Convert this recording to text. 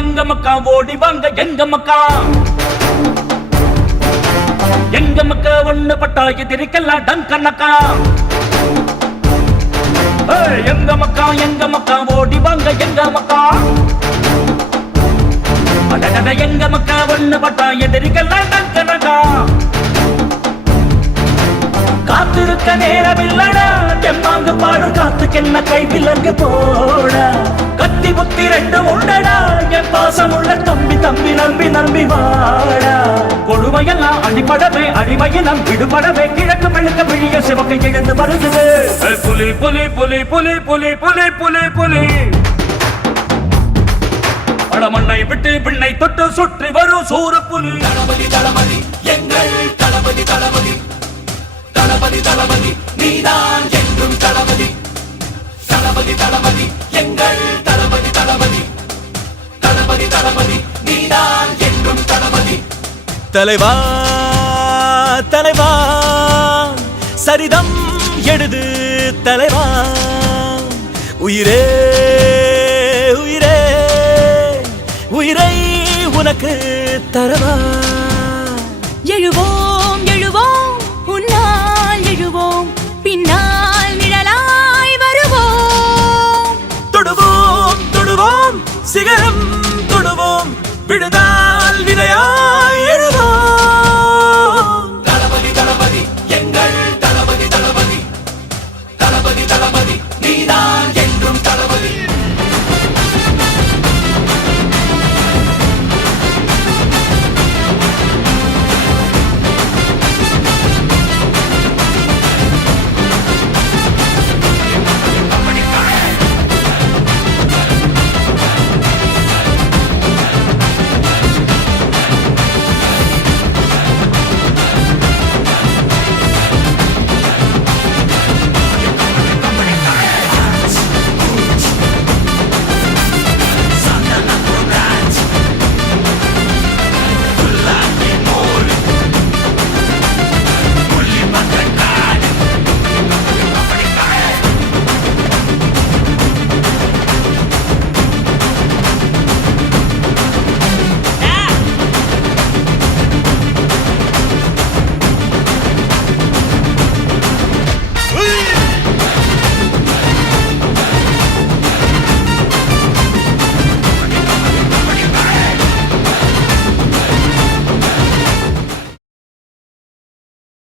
எங்க மக்கா ஓடி வாங்க எங்க மக்கா. எங்க மக்கா ஒண்ணு பட்டா எதிரிக்கெல்லாம் டங்கனக்கா. எங்க மக்கா ஓடி வாங்க எங்க மக்கா. எங்க மக்கா ஒண்ணு பட்டா எதிரிக்கெல்லாம் டங்கனக்கா. காத்திருக்க நேரமில்லடா தெம்மாங்கு பாடு காத்துக்கு என்ன கை விலங்கு போட. கத்தி புத்தி ரெண்டும் உண்டடா என் பாசம் உள்ள தம்பி தம்பி நம்பி நம்பி வாடா. கொடுமையெல்லாம் அடிபடவே அடிமையினம் விடுபடவே கிழக்கு மெழுக்க விழிய சிவக்கை எழுந்து வருது. புலி புலி புலி புலி புலி புலி புலி புலி மண்ணை விட்டு பின்னை தொட்டு சுற்றி வரும் சூர புலி. தளபதி தளபதி எங்கள் தளபதி தளபதி தளபதி தளபதி நீதான் என்றும் தளபதி. தளபதி தளபதி எங்கள் தளபதி தளபதி தளபதி தளபதி நீதான் என்றும் தளபதி. தலைவா தலைவா சரிதம் எழுது தலைவா. உயிரே உயிரே உயிரை உனக்கு தரவா. எழுவோம் எழுவோம் உன்னால் எழுவோம் பின்னால் நிழலாய் வருவோம். தொடுவோம் தொடுவோம் சிகரம் தொடுவோம் விடுதா